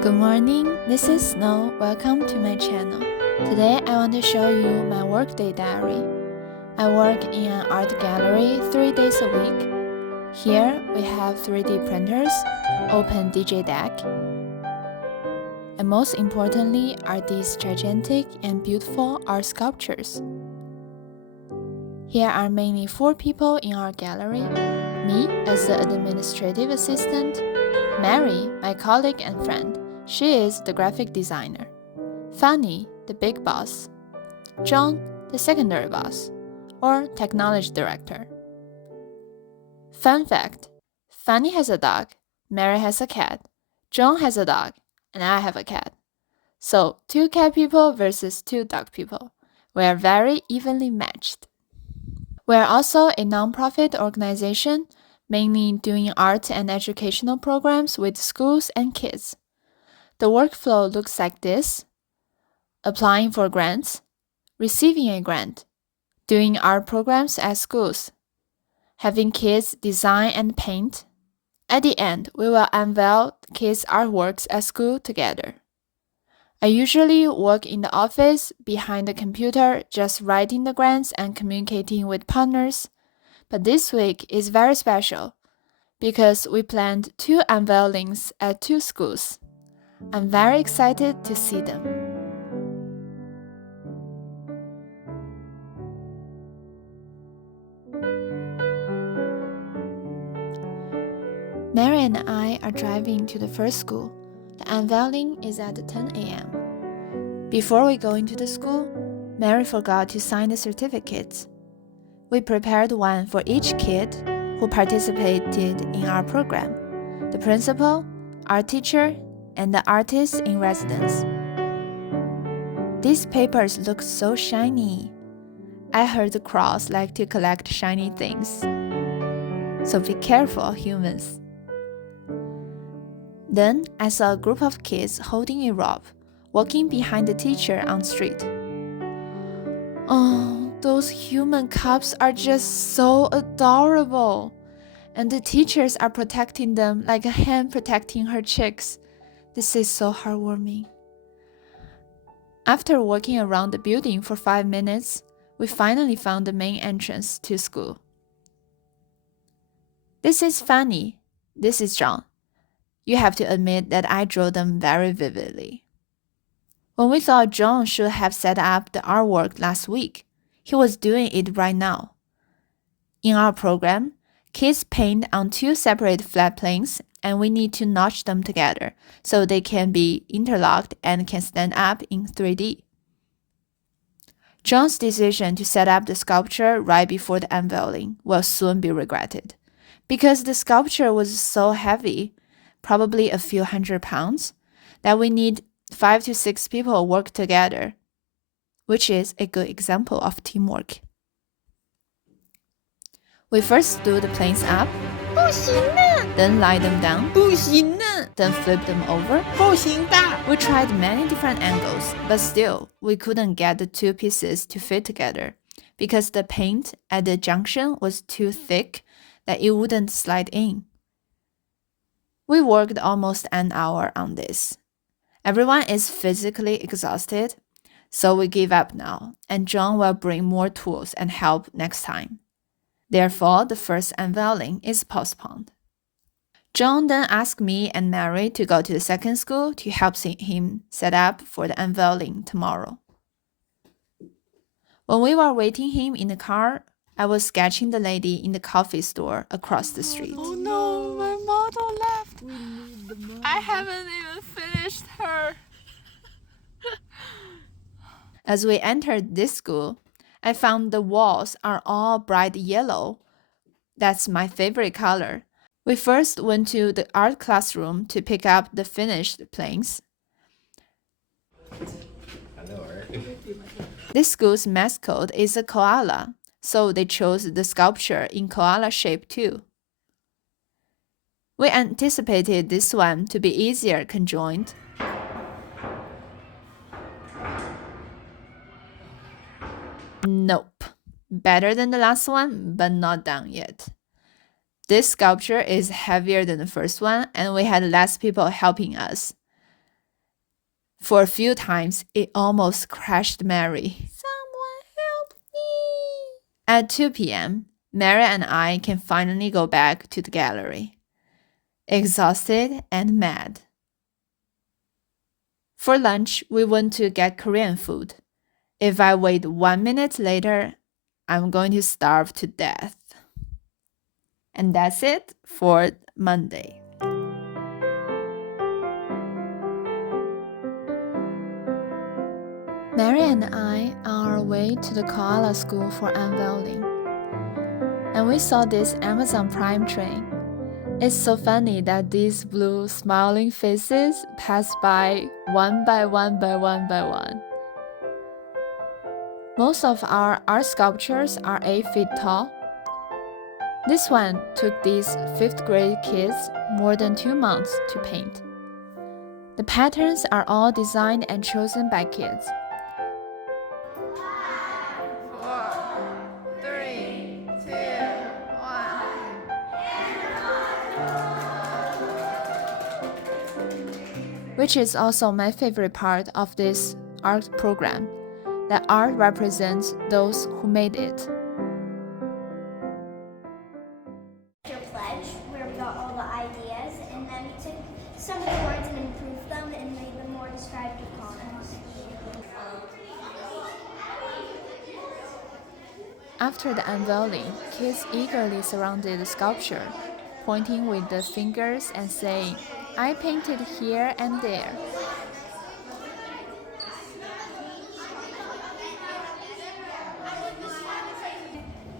Good morning, this is Snow. Welcome to my channel. Today I want to show you my workday diary. I work in an art gallery 3 days a week. Here we have 3D printers, open DJ deck, and most importantly are these gigantic and beautiful art sculptures. Here are mainly 4 people in our gallery: me as the administrative assistant, Mary, my colleague and friend. She is the graphic designer. Fanny, the big boss. John, the secondary boss, or technology director. Fun fact: Fanny has a dog, Mary has a cat, John has a dog, and I have a cat. So 2 cat people versus 2 dog people. We are very evenly matched. We are also a non-profit organization, mainly doing art and educational programs with schools and kids. The workflow looks like this: applying for grants, receiving a grant, doing art programs at schools, having kids design and paint. At the end, we will unveil kids' artworks at school together. I usually work in the office behind the computer, just writing the grants and communicating with partners. But this week is very special because we planned 2 unveilings at 2 schools. I'm very excited to see them. Mary and I are driving to the first school. The unveiling is at 10 a.m. Before we go into the school, Mary forgot to sign the certificates. We prepared one for each kid who participated in our program: the principal, our teacher, and the artist in residence. These papers look so shiny. I heard the crows like to collect shiny things. So be careful, humans. Then I saw a group of kids holding a rope, walking behind the teacher on the street. Oh, those human cubs are just so adorable. And the teachers are protecting them like a hen protecting her chicks. This is so heartwarming. After walking around the building for 5 minutes, we finally found the main entrance to school. This is Fanny. This is John. You have to admit that I drew them very vividly. When we thought John should have set up the artwork last week, he was doing it right now. In our program, kids paint on 2 separate flat planes, and we need to notch them together so they can be interlocked and can stand up in 3D. John's decision to set up the sculpture right before the unveiling will soon be regretted, because the sculpture was so heavy, probably a few hundred pounds, that we need 5 to 6 people work together, which is a good example of teamwork. We first do the planes up, 不行的， then lie them down, 不行的， then flip them over. 不行的。 We tried many different angles, but still, we couldn't get the 2 pieces to fit together because the paint at the junction was too thick that it wouldn't slide in. We worked almost an hour on this. Everyone is physically exhausted, so we give up now, and John will bring more tools and help next time. Therefore, the first unveiling is postponed. John then asked me and Mary to go to the second school to help him set up for the unveiling tomorrow. When we were waiting him in the car, I was sketching the lady in the coffee store across the street. Oh no, my model left. We need the model. I haven't even finished her. As we entered this school, I found the walls are all bright yellow. That's my favorite color. We first went to the art classroom to pick up the finished planes. I know, right? This school's mascot is a koala, so they chose the sculpture in koala shape too. We anticipated this one to be easier conjoined. Nope. Better than the last one, but not done yet. This sculpture is heavier than the first one, and we had less people helping us. For a few times, it almost crashed Mary. Someone help me! At 2 p.m., Mary and I can finally go back to the gallery, exhausted and mad. For lunch, we went to get Korean food. If I wait 1 minute later, I'm going to starve to death. And that's it for Monday. Mary and I are on our way to the koala school for Unveiling. And we saw this Amazon Prime train. It's so funny that these blue smiling faces pass by one by one by one by one. Most of our art sculptures are 8 feet tall. This one took these 5th grade kids more than 2 months to paint. The patterns are all designed and chosen by kids. 4, 3, 2, 1. Which is also my favorite part of this art program, that art represents those who made it. Pledge, where we got all the ideas, and then we took some of the words and improved them and made them more descriptive comments. After the unveiling, kids eagerly surrounded the sculpture, pointing with the fingers and saying, "I painted here and there."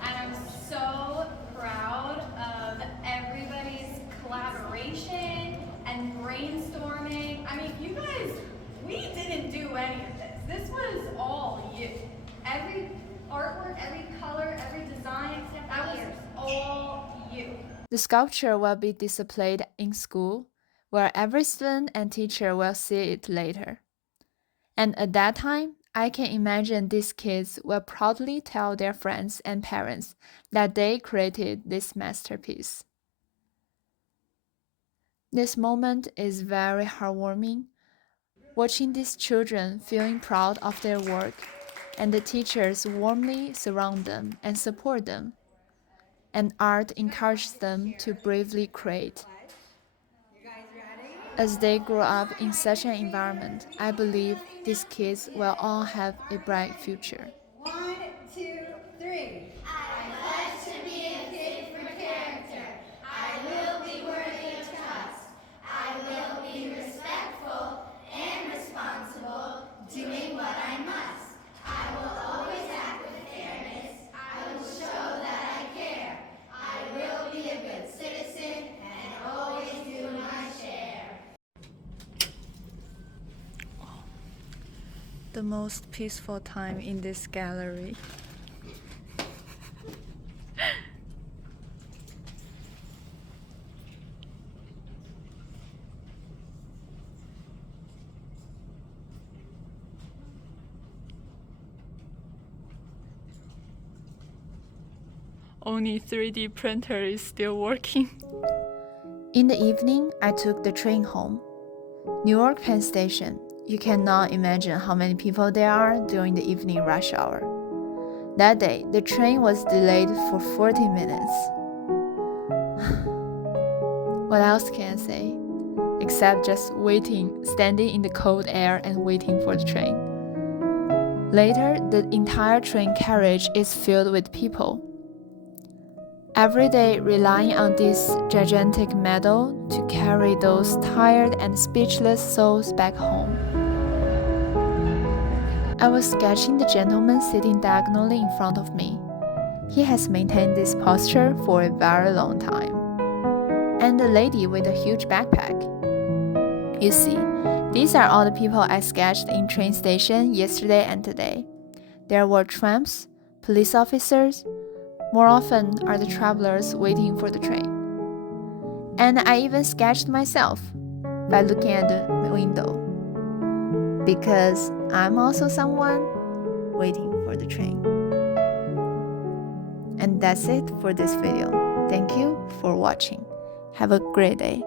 And I'm so proud of everybody's collaboration and brainstorming. I mean, you guys, we didn't do any of this. This was all you. Every artwork, every color, every design, that was all you. The sculpture will be displayed in school, where every student and teacher will see it later. And at that time, I can imagine these kids will proudly tell their friends and parents that they created this masterpiece. This moment is very heartwarming, watching these children feeling proud of their work, and the teachers warmly surround them and support them, and art encourages them to bravely create. As they grow up in such an environment, I believe these kids will all have a bright future. 1, 2, 3. I pledge to be a kid for character. I will be worthy of trust. I will be respectful and responsible, doing what I must. I will always act with fairness. I will show that I care. I will be a good citizen and always do my share. The most peaceful time in this gallery. Only 3D printer is still working. In the evening, I took the train home. Newark Penn Station. You cannot imagine how many people there are during the evening rush hour. That day, the train was delayed for 40 minutes. What else can I say? Except just waiting, standing in the cold air and waiting for the train. Later, the entire train carriage is filled with people. Every day relying on this gigantic metal to carry those tired and speechless souls back home. I was sketching the gentleman sitting diagonally in front of me. He has maintained this posture for a very long time. And the lady with a huge backpack. You see, these are all the people I sketched in train station yesterday and today. There were tramps, police officers. More often are the travelers waiting for the train. And I even sketched myself by looking at the window, because I'm also someone waiting for the train. And that's it for this video. Thank you for watching. Have a great day.